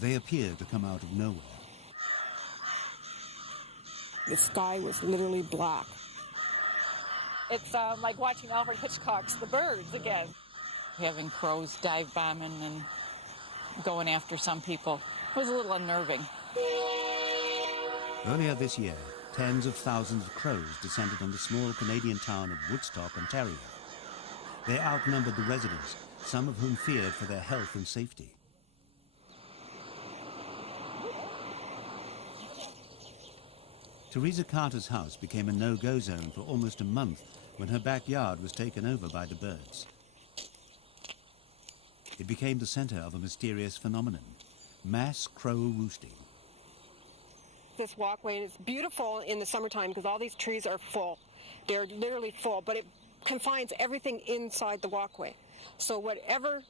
They appear to come out of nowhere. The sky was literally black. It's like watching Alfred Hitchcock's The Birds again. Having crows dive bombing and going after some people was a little unnerving. Earlier this year, tens of thousands of crows descended on the small Canadian town of Woodstock, Ontario. They outnumbered the residents, some of whom feared for their health and safety. Theresa Carter's house became a no-go zone for almost a month when her backyard was taken over by the birds. It became the center of a mysterious phenomenon, mass crow roosting. This walkway is beautiful in the summertime because all these trees are full. They're literally full, but it confines everything inside the walkway. So whatever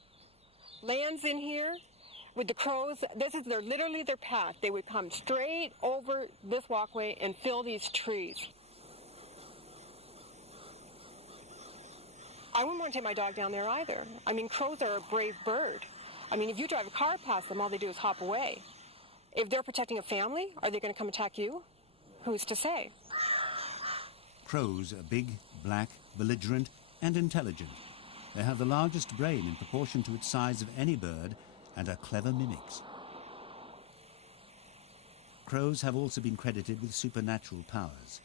lands in here with the crows, this is literally their path. They would come straight over this walkway and fill these trees. I wouldn't want to take my dog down there either. I mean, crows are a brave bird. I mean, if you drive a car past them, all they do is hop away. If they're protecting a family, are they going to come attack you? Who's to say? Crows are big, black, belligerent, and intelligent. They have the largest brain in proportion to its size of any bird and are clever mimics. Crows have also been credited with supernatural powers.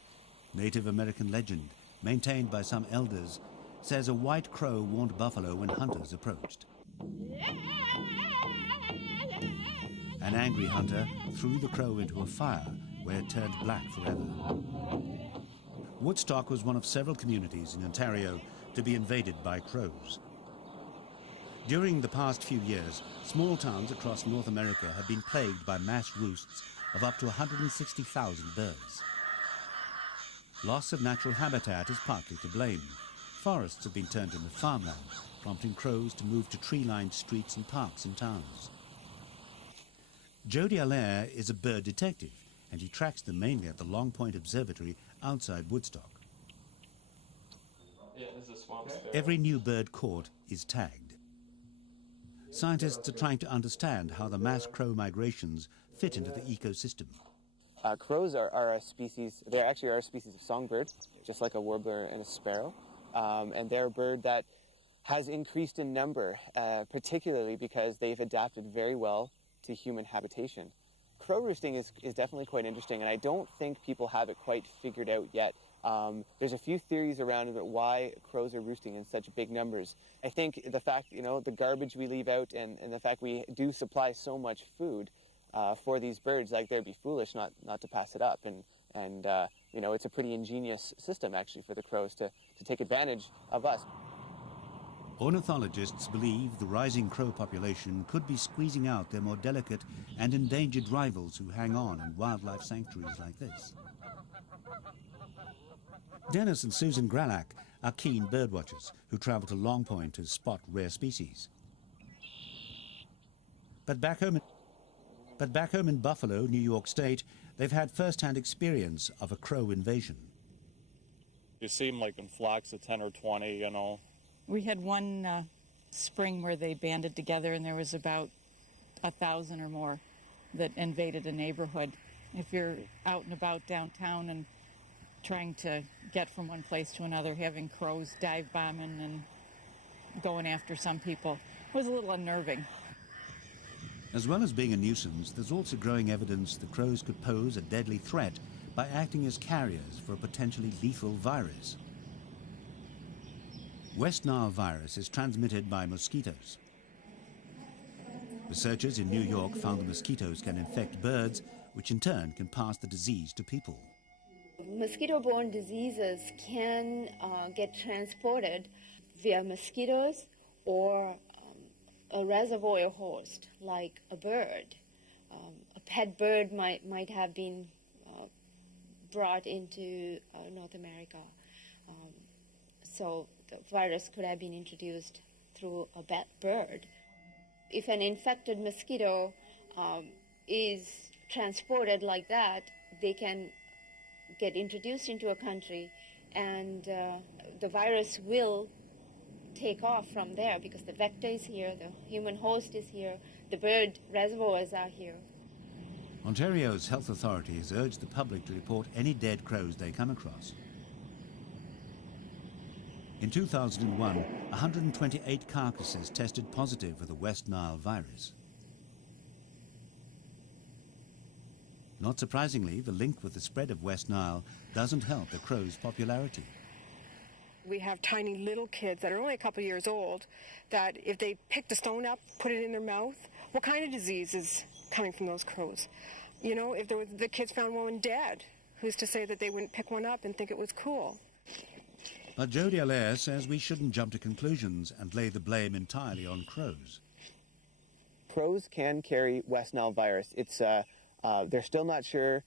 Native American legend, maintained by some elders, says a white crow warned buffalo when hunters approached. An angry hunter threw the crow into a fire where it turned black forever. Woodstock was one of several communities in Ontario to be invaded by crows. During the past few years, small towns across North America have been plagued by mass roosts of up to 160,000 birds. Loss of natural habitat is partly to blame. Forests have been turned into farmland, prompting crows to move to tree-lined streets and parks in towns. Jody Allair is a bird detective, and he tracks them mainly at the Long Point Observatory outside Woodstock. Yeah, this is a swamp sparrow. Every new bird caught is tagged. Scientists are trying to understand how the mass crow migrations fit into the ecosystem. Crows are a species, they actually are a species of songbird, just like a warbler and a sparrow. And they're a bird that has increased in number, particularly because they've adapted very well to human habitation. Crow roosting is definitely quite interesting, and I don't think people have it quite figured out yet. There's a few theories around about why crows are roosting in such big numbers. I think the fact, the garbage we leave out and the fact we do supply so much food for these birds, like they'd be foolish not to pass it up. And it's a pretty ingenious system, actually, for the crows to take advantage of us. Ornithologists believe the rising crow population could be squeezing out their more delicate and endangered rivals who hang on in wildlife sanctuaries like this. Dennis and Susan Gralak are keen birdwatchers who travel to Long Point to spot rare species. But back home in Buffalo, New York State, they've had first-hand experience of a crow invasion. You see them like in flocks of 10 or 20, We had one spring where they banded together and there was about 1,000 or more that invaded a neighborhood. If you're out and about downtown and trying to get from one place to another, having crows dive bombing and going after some people was a little unnerving. As well as being a nuisance, there's also growing evidence that crows could pose a deadly threat by acting as carriers for a potentially lethal virus. West Nile virus is transmitted by mosquitoes. Researchers in New York found the mosquitoes can infect birds, which in turn can pass the disease to people. Mosquito-borne diseases can get transported via mosquitoes or a reservoir host, like a bird. A pet bird might have been brought into North America. So the virus could have been introduced through a pet bird. If an infected mosquito is transported like that, they can get introduced into a country, and the virus will take off from there because the vector is here, the human host is here, the bird reservoirs are here. Ontario's health authorities urge the public to report any dead crows they come across. In 2001, 128 carcasses tested positive for the West Nile virus. Not surprisingly, the link with the spread of West Nile doesn't help the crow's popularity. We have tiny little kids that are only a couple years old that if they picked a stone up, put it in their mouth, what kind of disease is coming from those crows? You know, if the kids found one dead, who's to say that they wouldn't pick one up and think it was cool? But Jody Allair says we shouldn't jump to conclusions and lay the blame entirely on crows. Crows can carry West Nile virus. They're still not sure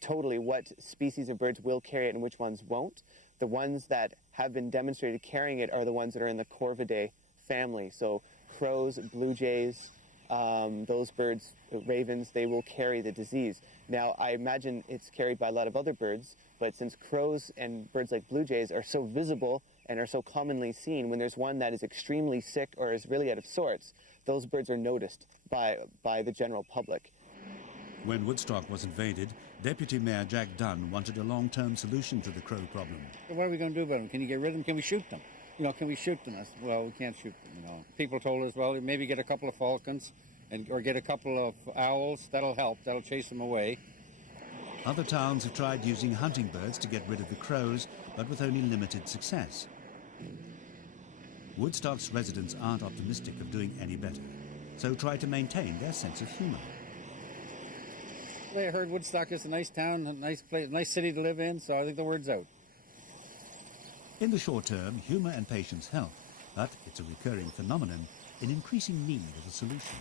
totally what species of birds will carry it and which ones won't. The ones that have been demonstrated carrying it are the ones that are in the Corvidae family. So crows, blue jays, those birds, ravens, they will carry the disease. Now, I imagine it's carried by a lot of other birds, but since crows and birds like blue jays are so visible and are so commonly seen, when there's one that is extremely sick or is really out of sorts, those birds are noticed by the general public. When Woodstock was invaded, Deputy Mayor Jack Dunn wanted a long-term solution to the crow problem. What are we going to do about them? Can you get rid of them? Can we shoot them? You know, can we shoot them? Well, we can't shoot them, you know. People told us, well, maybe get a couple of falcons or get a couple of owls. That'll help. That'll chase them away. Other towns have tried using hunting birds to get rid of the crows, but with only limited success. Woodstock's residents aren't optimistic of doing any better, so try to maintain their sense of humor. I heard Woodstock is a nice town, a nice place, a nice city to live in, so I think the word's out. In the short term, humor and patience help, but it's a recurring phenomenon in increasing need of a solution.